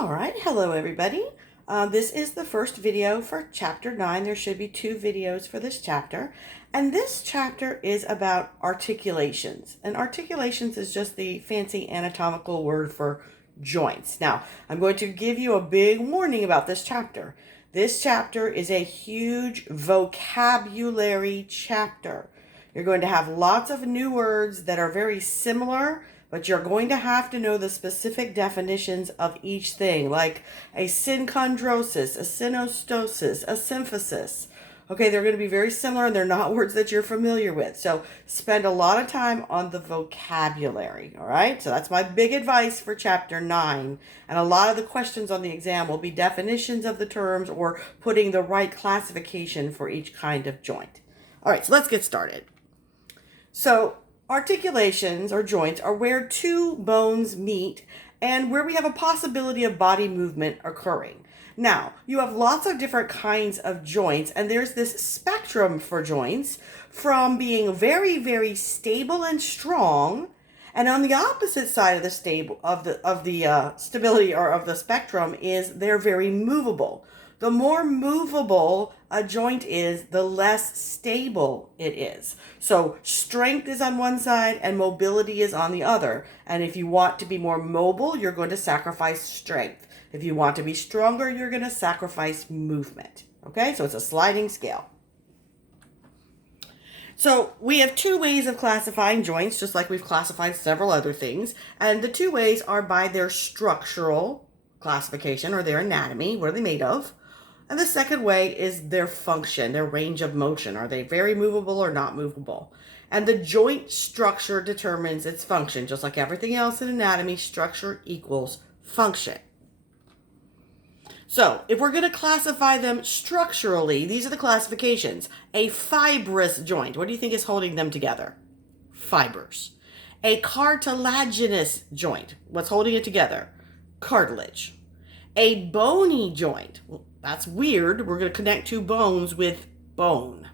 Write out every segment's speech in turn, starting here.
All right, hello everybody. This is the first video for chapter 9. There should be 2 videos for this chapter. And this chapter is about articulations. And articulations is just the fancy anatomical word for joints. Now, I'm going to give you a big warning about this chapter. This chapter is a huge vocabulary chapter. You're going to have lots of new words that are very similar, but you're going to have to know the specific definitions of each thing, like a synchondrosis, a synarthrosis, a symphysis. Okay, they're going to be very similar, and they're not words that you're familiar with. So spend a lot of time on the vocabulary, all right? So that's my big advice for chapter 9. And a lot of the questions on the exam will be definitions of the terms or putting the right classification for each kind of joint. All right, so let's get started. So articulations or joints are where 2 bones meet and where we have a possibility of body movement occurring. Now, you have lots of different kinds of joints, and there's this spectrum for joints from being very, very stable and strong, and on the opposite side of the stability or of the spectrum is they're very movable. The more movable a joint is, the less stable it is. So strength is on one side and mobility is on the other. And if you want to be more mobile, you're going to sacrifice strength. If you want to be stronger, you're going to sacrifice movement. Okay, so it's a sliding scale. So we have 2 ways of classifying joints, just like we've classified several other things. And the 2 ways are by their structural classification or their anatomy. What are they made of? And the second way is their function, their range of motion. Are they very movable or not movable? And the joint structure determines its function. Just like everything else in anatomy, structure equals function. So if we're going to classify them structurally, these are the classifications. A fibrous joint. What do you think is holding them together? Fibers. A cartilaginous joint. What's holding it together? Cartilage. A bony joint. Well, that's weird. We're going to connect 2 bones with bone.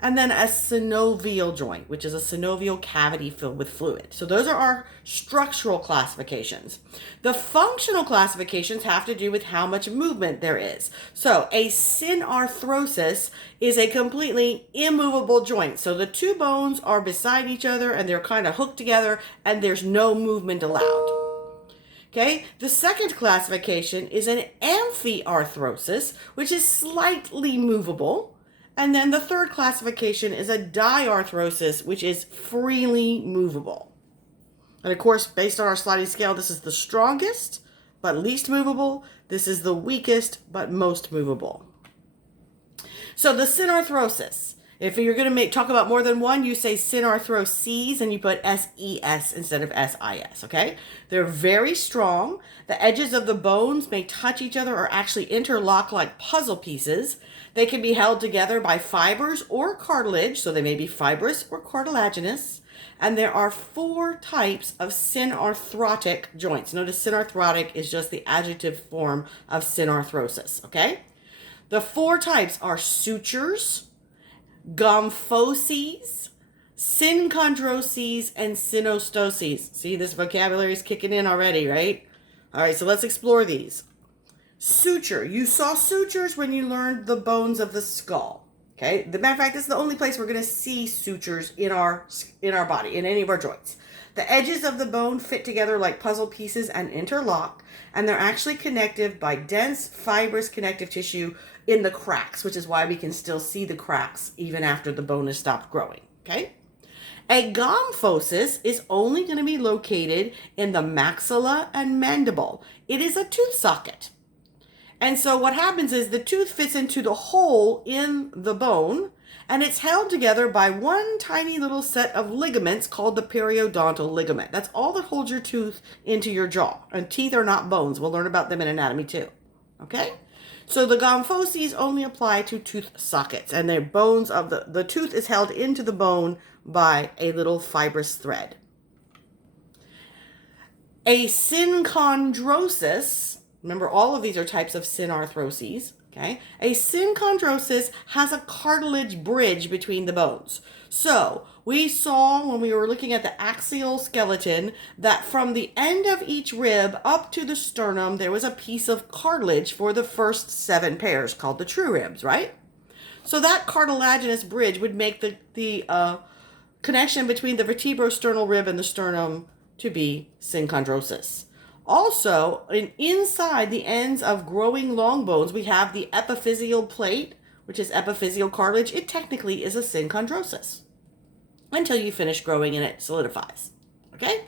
And then a synovial joint, which is a synovial cavity filled with fluid. So those are our structural classifications. The functional classifications have to do with how much movement there is. So a synarthrosis is a completely immovable joint. So the 2 bones are beside each other and they're kind of hooked together and there's no movement allowed. Okay, the second classification is an anthy, which is slightly movable. And then the third classification is a diarthrosis, which is freely movable. And of course, based on our sliding scale, this is the strongest, but least movable. This is the weakest, but most movable. So the synarthrosis. If you're going to talk about more than one, you say synarthroses and you put SES instead of SIS, okay? They're very strong. The edges of the bones may touch each other or actually interlock like puzzle pieces. They can be held together by fibers or cartilage, so they may be fibrous or cartilaginous. And there are 4 types of synarthrotic joints. Notice synarthrotic is just the adjective form of synarthrosis, okay? The 4 types are sutures, gomphoses, synchondroses, and synostoses. See, this vocabulary is kicking in already, right? All right, so let's explore these. Suture. You saw sutures when you learned the bones of the skull. Okay? The matter of fact, this is the only place we're going to see sutures in our body, in any of our joints. The edges of the bone fit together like puzzle pieces and interlock, and they're actually connected by dense, fibrous connective tissue in the cracks, which is why we can still see the cracks even after the bone has stopped growing, okay? A gomphosis is only going to be located in the maxilla and mandible. It is a tooth socket. And so what happens is the tooth fits into the hole in the bone, and it's held together by one tiny little set of ligaments called the periodontal ligament. That's all that holds your tooth into your jaw. And teeth are not bones. We'll learn about them in anatomy too. Okay? So the gomphoses only apply to tooth sockets, and their bones of the tooth is held into the bone by a little fibrous thread. A synchondrosis, remember all of these are types of synarthroses, okay? A synchondrosis has a cartilage bridge between the bones. So We saw when we were looking at the axial skeleton that from the end of each rib up to the sternum, there was a piece of cartilage for the first 7 pairs called the true ribs, right? So that cartilaginous bridge would make the connection between the vertebrosternal rib and the sternum to be synchondrosis. Also, inside the ends of growing long bones, we have the epiphyseal plate, which is epiphyseal cartilage. It technically is a synchondrosis until you finish growing and it solidifies. Okay?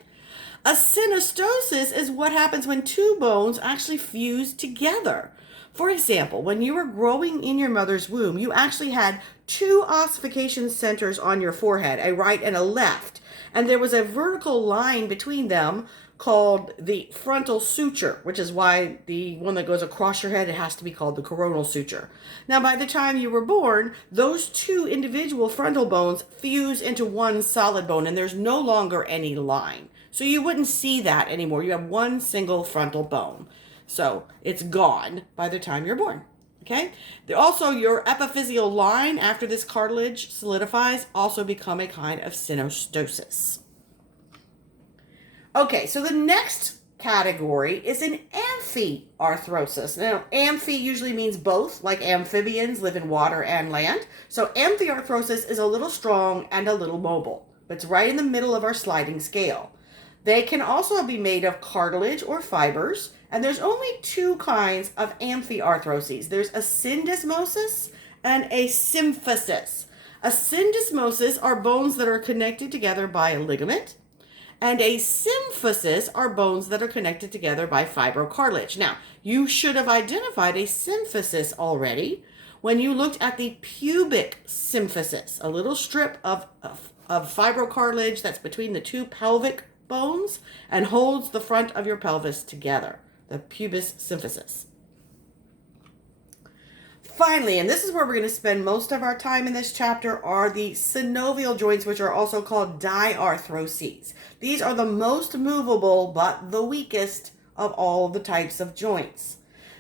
A synarthrosis is what happens when 2 bones actually fuse together. For example, when you were growing in your mother's womb, you actually had 2 ossification centers on your forehead, a right and a left. And there was a vertical line between them called the frontal suture, which is why the one that goes across your head, it has to be called the coronal suture. Now, by the time you were born, those 2 individual frontal bones fuse into one solid bone, and there's no longer any line. So you wouldn't see that anymore. You have one single frontal bone. So it's gone by the time you're born. Okay? Also, your epiphyseal line after this cartilage solidifies also become a kind of synarthrosis. Okay, so the next category is an anthy-arthrosis. Now, anthy usually means both, like amphibians live in water and land. So anthy-arthrosis is a little strong and a little mobile, but it's right in the middle of our sliding scale. They can also be made of cartilage or fibers, and there's only 2 kinds of anthy-arthroses. There's a syndesmosis and a symphysis. A syndesmosis are bones that are connected together by a ligament, and a symphysis are bones that are connected together by fibrocartilage. Now, you should have identified a symphysis already when you looked at the pubic symphysis, a little strip of fibrocartilage that's between the 2 pelvic bones and holds the front of your pelvis together, the pubis symphysis. Finally, and this is where we're going to spend most of our time in this chapter, are the synovial joints, which are also called diarthroses. These are the most movable but the weakest of all the types of joints.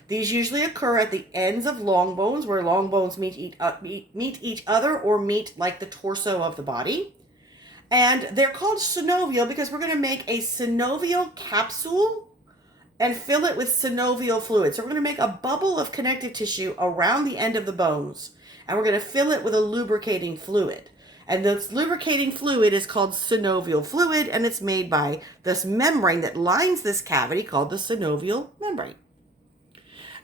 These usually occur at the ends of long bones, where long bones meet each other or meet like the torso of the body. And they're called synovial because we're going to make a synovial capsule and fill it with synovial fluid. So we're going to make a bubble of connective tissue around the end of the bones, and we're going to fill it with a lubricating fluid. And this lubricating fluid is called synovial fluid, and it's made by this membrane that lines this cavity called the synovial membrane.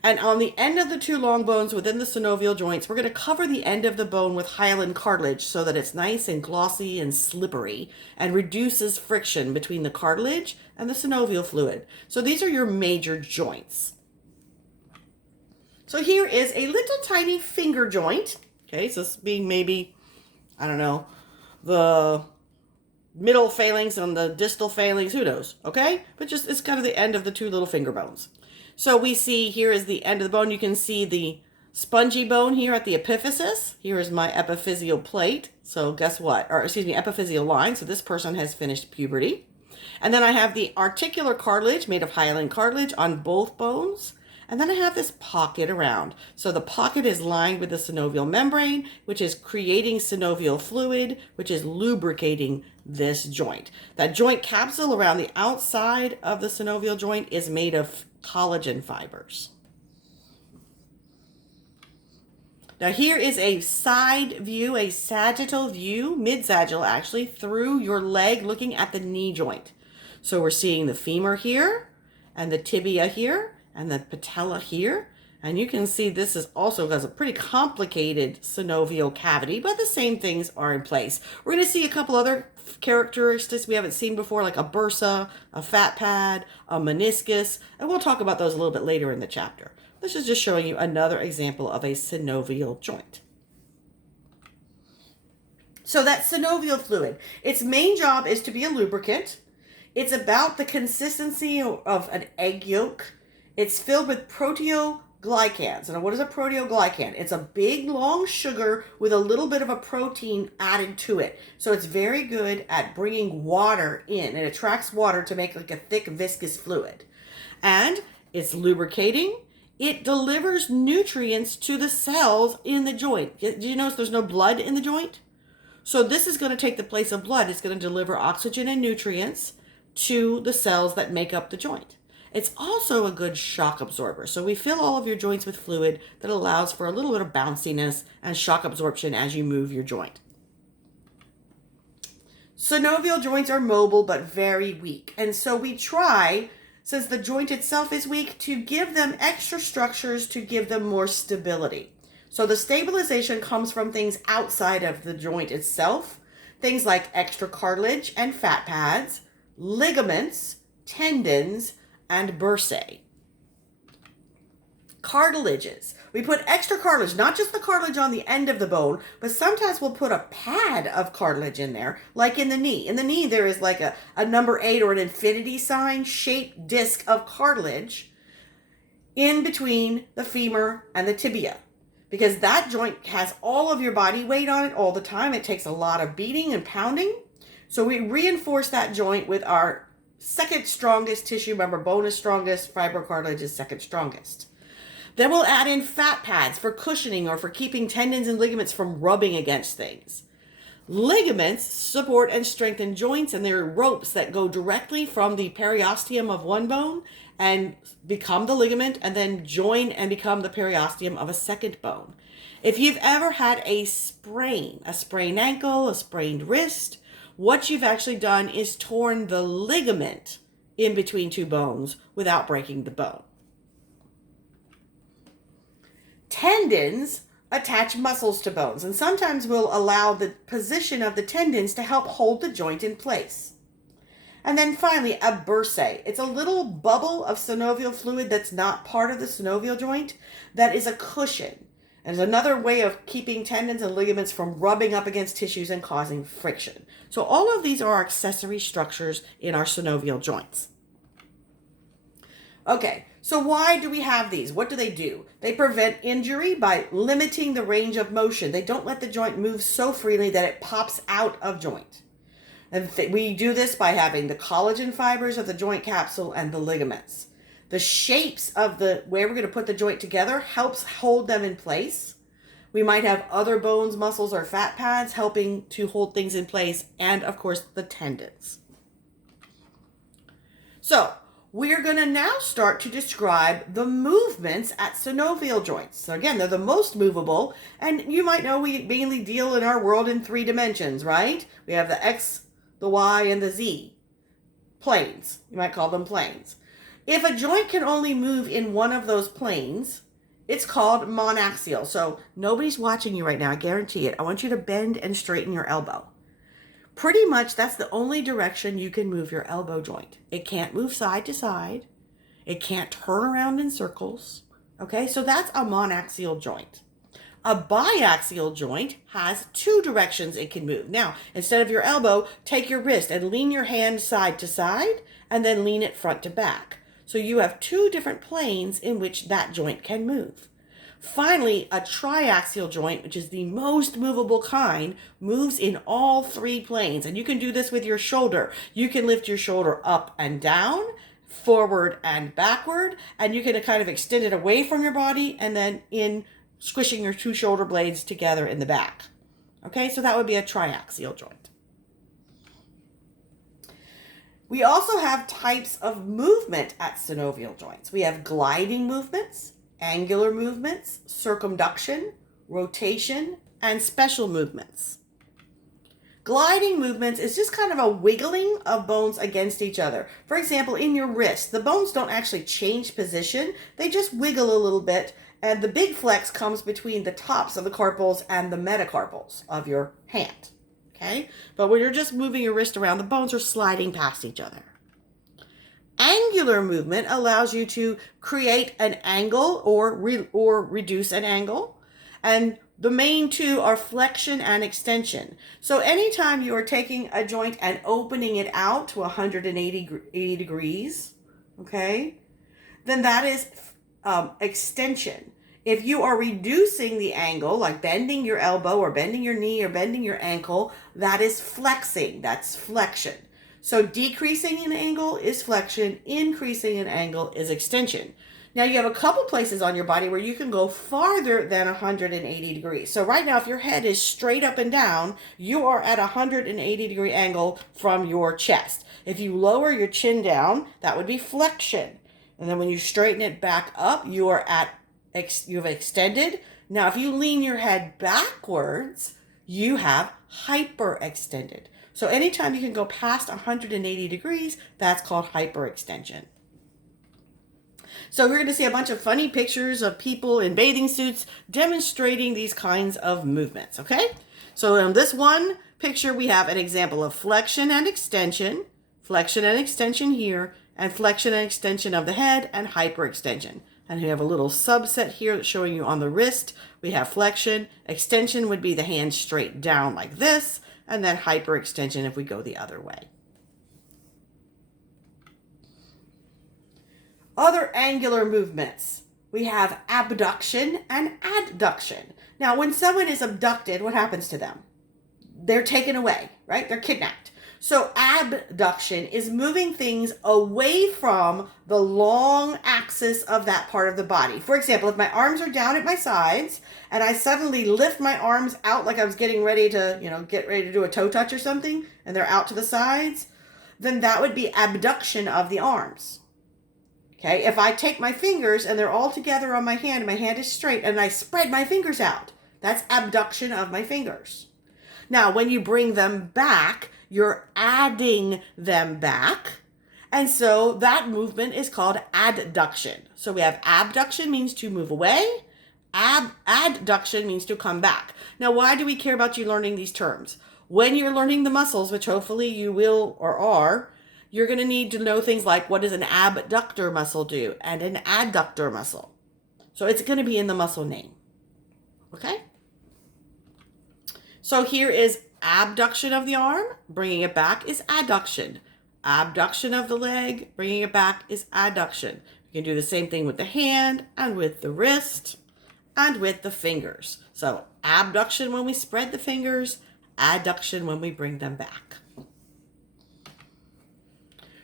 And on the end of the 2 long bones within the synovial joints, we're going to cover the end of the bone with hyaline cartilage so that it's nice and glossy and slippery and reduces friction between the cartilage and the synovial fluid. So these are your major joints. So here is a little tiny finger joint. Okay, so this being maybe, I don't know, the middle phalanx and the distal phalanx, who knows, okay? But just, it's kind of the end of the 2 little finger bones. So we see here is the end of the bone. You can see the spongy bone here at the epiphysis. Here is my epiphyseal plate. So guess what? Or excuse me, epiphyseal line. So this person has finished puberty. And then I have the articular cartilage made of hyaline cartilage on both bones. And then I have this pocket around. So the pocket is lined with the synovial membrane, which is creating synovial fluid, which is lubricating this joint. That joint capsule around the outside of the synovial joint is made of collagen fibers. Now here is a side view, a sagittal view, mid-sagittal actually, through your leg looking at the knee joint. So we're seeing the femur here, and the tibia here, and the patella here. And you can see this is also has a pretty complicated synovial cavity, but the same things are in place. We're going to see a couple other characteristics we haven't seen before, like a bursa, a fat pad, a meniscus, and we'll talk about those a little bit later in the chapter. This is just showing you another example of a synovial joint. So that synovial fluid, its main job is to be a lubricant. It's about the consistency of an egg yolk. It's filled with proteoglycans. And what is a proteoglycan? It's a big, long sugar with a little bit of a protein added to it. So it's very good at bringing water in. It attracts water to make like a thick, viscous fluid. And it's lubricating. It delivers nutrients to the cells in the joint. Did you notice there's no blood in the joint? So this is going to take the place of blood. It's going to deliver oxygen and nutrients to the cells that make up the joint. It's also a good shock absorber. So we fill all of your joints with fluid that allows for a little bit of bounciness and shock absorption as you move your joint. Synovial joints are mobile but very weak. And so we try, since the joint itself is weak, to give them extra structures to give them more stability. So the stabilization comes from things outside of the joint itself, things like extra cartilage and fat pads, ligaments, tendons, and bursae. Cartilages. We put extra cartilage, not just the cartilage on the end of the bone, but sometimes we'll put a pad of cartilage in there, like in the knee. In the knee, there is like a number 8 or an infinity sign shaped disc of cartilage in between the femur and the tibia, because that joint has all of your body weight on it all the time. It takes a lot of beating and pounding. So we reinforce that joint with our second strongest tissue. Remember, bone is strongest, fibrocartilage is second strongest. Then we'll add in fat pads for cushioning or for keeping tendons and ligaments from rubbing against things. Ligaments support and strengthen joints, and they're ropes that go directly from the periosteum of one bone and become the ligament and then join and become the periosteum of a second bone. If you've ever had a sprained ankle, a sprained wrist, what you've actually done is torn the ligament in between two bones without breaking the bone. Tendons attach muscles to bones, and sometimes we'll allow the position of the tendons to help hold the joint in place. And then finally, a bursae. It's a little bubble of synovial fluid that's not part of the synovial joint that is a cushion. And it's another way of keeping tendons and ligaments from rubbing up against tissues and causing friction. So all of these are accessory structures in our synovial joints. Okay, so why do we have these? What do they do? They prevent injury by limiting the range of motion. They don't let the joint move so freely that it pops out of joint. And we do this by having the collagen fibers of the joint capsule and the ligaments. The shapes of where we're going to put the joint together helps hold them in place. We might have other bones, muscles, or fat pads helping to hold things in place, and of course the tendons. So we're going to now start to describe the movements at synovial joints. So again, they're the most movable, and you might know we mainly deal in our world in 3 dimensions, right? We have the X, the Y, and the Z planes. You might call them planes. If a joint can only move in one of those planes, it's called monaxial. So nobody's watching you right now, I guarantee it. I want you to bend and straighten your elbow. Pretty much that's the only direction you can move your elbow joint. It can't move side to side. It can't turn around in circles. Okay, so that's a monaxial joint. A biaxial joint has 2 directions it can move. Now, instead of your elbow, take your wrist and lean your hand side to side and then lean it front to back. So you have 2 different planes in which that joint can move. Finally, a triaxial joint, which is the most movable kind, moves in all 3 planes. And you can do this with your shoulder. You can lift your shoulder up and down, forward and backward, and you can kind of extend it away from your body and then in squishing your 2 shoulder blades together in the back. Okay, so that would be a triaxial joint. We also have types of movement at synovial joints. We have gliding movements, angular movements, circumduction, rotation, and special movements. Gliding movements is just kind of a wiggling of bones against each other. For example, in your wrist, the bones don't actually change position. They just wiggle a little bit, and the big flex comes between the tops of the carpals and the metacarpals of your hand. Okay? But when you're just moving your wrist around, the bones are sliding past each other. Angular movement allows you to create an angle or reduce an angle. And the main 2 are flexion and extension. So anytime you are taking a joint and opening it out to 180 degrees, okay, then that is extension. If you are reducing the angle, like bending your elbow or bending your knee or bending your ankle, that is flexing. That's flexion. So decreasing in angle is flexion, increasing in angle is extension. Now you have a couple places on your body where you can go farther than 180 degrees. So right now, if your head is straight up and down, you are at a 180-degree angle from your chest. If you lower your chin down, that would be flexion. And then when you straighten it back up, you've extended. Now, if you lean your head backwards, you have hyperextended. So anytime you can go past 180 degrees, that's called hyperextension. So we're going to see a bunch of funny pictures of people in bathing suits demonstrating these kinds of movements, okay? So in this one picture, we have an example of flexion and extension here, and flexion and extension of the head, and hyperextension. And we have a little subset here that's showing you on the wrist. We have flexion. Extension would be the hand straight down like this, and then hyperextension if we go the other way. Other angular movements. We have abduction and adduction. Now, when someone is abducted, what happens to them? They're taken away, right? They're kidnapped. So abduction is moving things away from the long axis of that part of the body. For example, if my arms are down at my sides and I suddenly lift my arms out like I was getting ready to, get ready to do a toe touch or something, and they're out to the sides, then that would be abduction of the arms. Okay, if I take my fingers and they're all together on my hand is straight, and I spread my fingers out, that's abduction of my fingers. Now, when you bring them back, you're adding them back. And so that movement is called adduction. So we have abduction means to move away. Adduction means to come back. Now, why do we care about you learning these terms? When you're learning the muscles, which hopefully you will or are, you're going to need to know things like what does an abductor muscle do and an adductor muscle. So it's going to be in the muscle name. Okay? So here is abduction of the arm, bringing it back is adduction. Abduction of the leg, bringing it back is adduction. You can do the same thing with the hand and with the wrist and with the fingers. So abduction when we spread the fingers, adduction when we bring them back.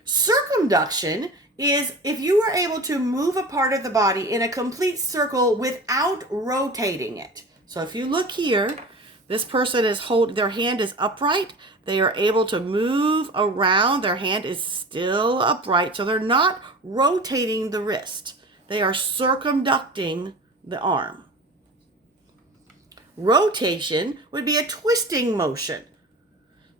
Circumduction is if you are able to move a part of the body in a complete circle without rotating it. So if you look here, this person their hand is upright. They are able to move around. Their hand is still upright. So they're not rotating the wrist. They are circumducting the arm. Rotation would be a twisting motion.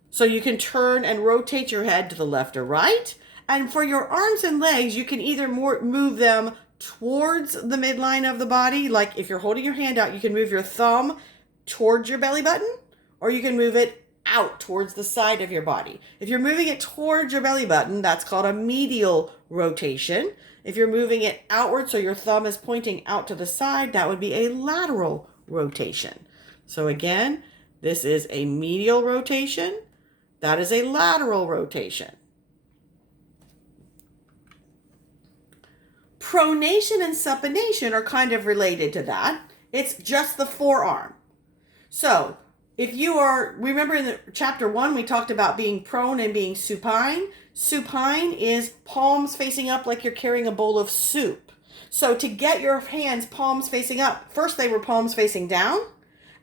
So you can turn and rotate your head to the left or right. And for your arms and legs, you can either move them towards the midline of the body. Like if you're holding your hand out, you can move your thumb towards your belly button, or you can move it out towards the side of your body. If you're moving it towards your belly button, that's called a medial rotation. If you're moving it outward, so your thumb is pointing out to the side, that would be a lateral rotation. So again, this is a medial rotation. That is a lateral rotation. Pronation and supination are kind of related to that. It's just the forearm. So if you remember in chapter 1, we talked about being prone and being supine. Supine is palms facing up like you're carrying a bowl of soup. So to get your hands palms facing up, first they were palms facing down,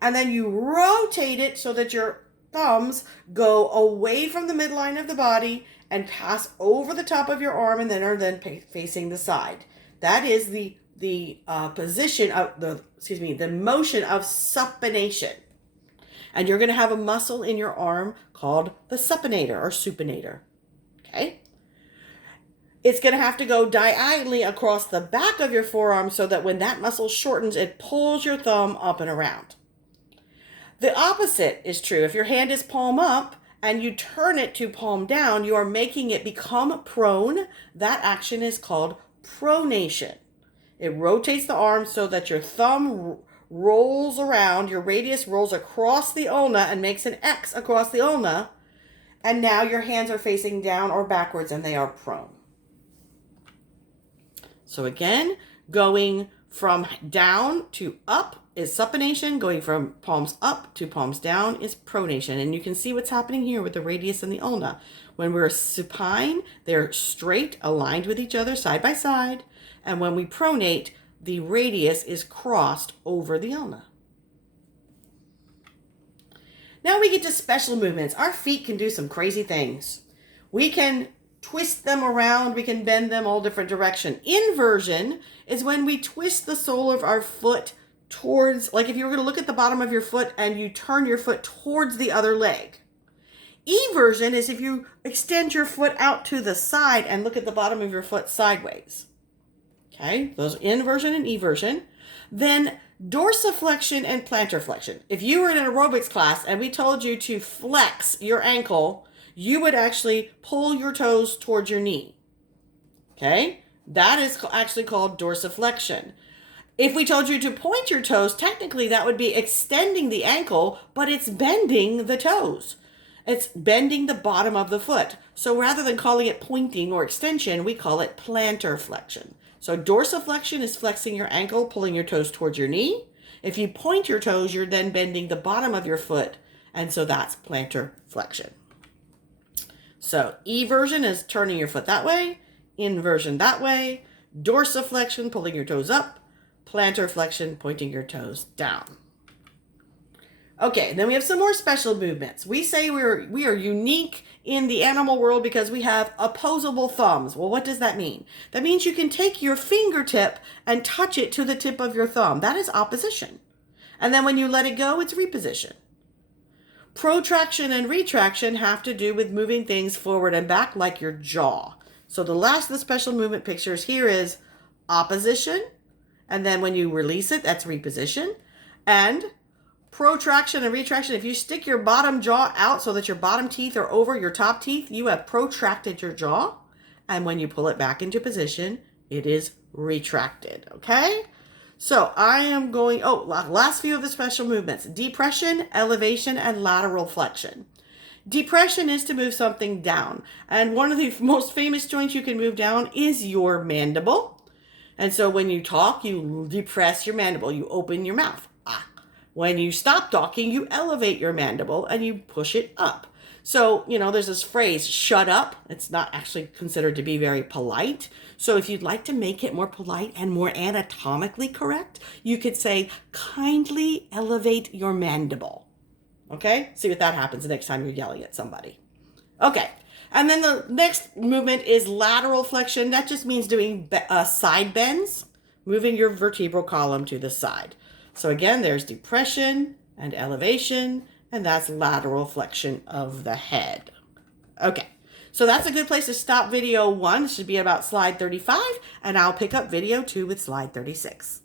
and then you rotate it so that your thumbs go away from the midline of the body and pass over the top of your arm, and then are facing the side. That is the position of the motion of supination. And you're going to have a muscle in your arm called the supinator or supinator. Okay? It's going to have to go diagonally across the back of your forearm so that when that muscle shortens, it pulls your thumb up and around. The opposite is true. If your hand is palm up and you turn it to palm down, you are making it become prone. That action is called pronation. It rotates the arm so that your thumb rolls around, your radius rolls across the ulna and makes an X across the ulna, and now your hands are facing down or backwards and they are prone. So again, going From down to up is supination. Going from palms up to palms down is pronation. And you can see what's happening here with the radius and the ulna. When we're supine, they're straight, aligned with each other, side by side. And when we pronate, the radius is crossed over the ulna. Now we get to special movements. Our feet can do some crazy things. We can twist them around. We can bend them all different directions. Inversion is when we twist the sole of our foot towards, like if you were going to look at the bottom of your foot and you turn your foot towards the other leg. Eversion is if you extend your foot out to the side and look at the bottom of your foot sideways. Okay, those are inversion and eversion. Then dorsiflexion and plantar flexion. If you were in an aerobics class and we told you to flex your ankle, you would actually pull your toes towards your knee. Okay, that is actually called dorsiflexion. If we told you to point your toes, technically that would be extending the ankle, but it's bending the toes. It's bending the bottom of the foot. So rather than calling it pointing or extension, we call it plantar flexion. So dorsiflexion is flexing your ankle, pulling your toes towards your knee. If you point your toes, you're then bending the bottom of your foot. And so that's plantar flexion. So eversion is turning your foot that way, inversion that way, dorsiflexion, pulling your toes up, plantar flexion, pointing your toes down. Okay, then we have some more special movements. We say we are unique in the animal world because we have opposable thumbs. Well, what does that mean? That means you can take your fingertip and touch it to the tip of your thumb. That is opposition. And then when you let it go, it's reposition. Protraction and retraction have to do with moving things forward and back like your jaw. So the last of the special movement pictures here is opposition. And then when you release it, that's reposition. And protraction and retraction, if you stick your bottom jaw out so that your bottom teeth are over your top teeth, you have protracted your jaw. And when you pull it back into position, it is retracted, okay? So I am going, last few of the special movements. Depression, elevation, and lateral flexion. Depression is to move something down. And one of the most famous joints you can move down is your mandible. And so when you talk, you depress your mandible. You open your mouth. When you stop talking, you elevate your mandible and you push it up. So, there's this phrase, shut up. It's not actually considered to be very polite. So if you'd like to make it more polite and more anatomically correct, you could say, kindly elevate your mandible. Okay? See what that happens the next time you're yelling at somebody. Okay. And then the next movement is lateral flexion. That just means doing side bends, moving your vertebral column to the side. So again, there's depression and elevation, and that's lateral flexion of the head. Okay, so that's a good place to stop video 1. This should be about slide 35, and I'll pick up video 2 with slide 36.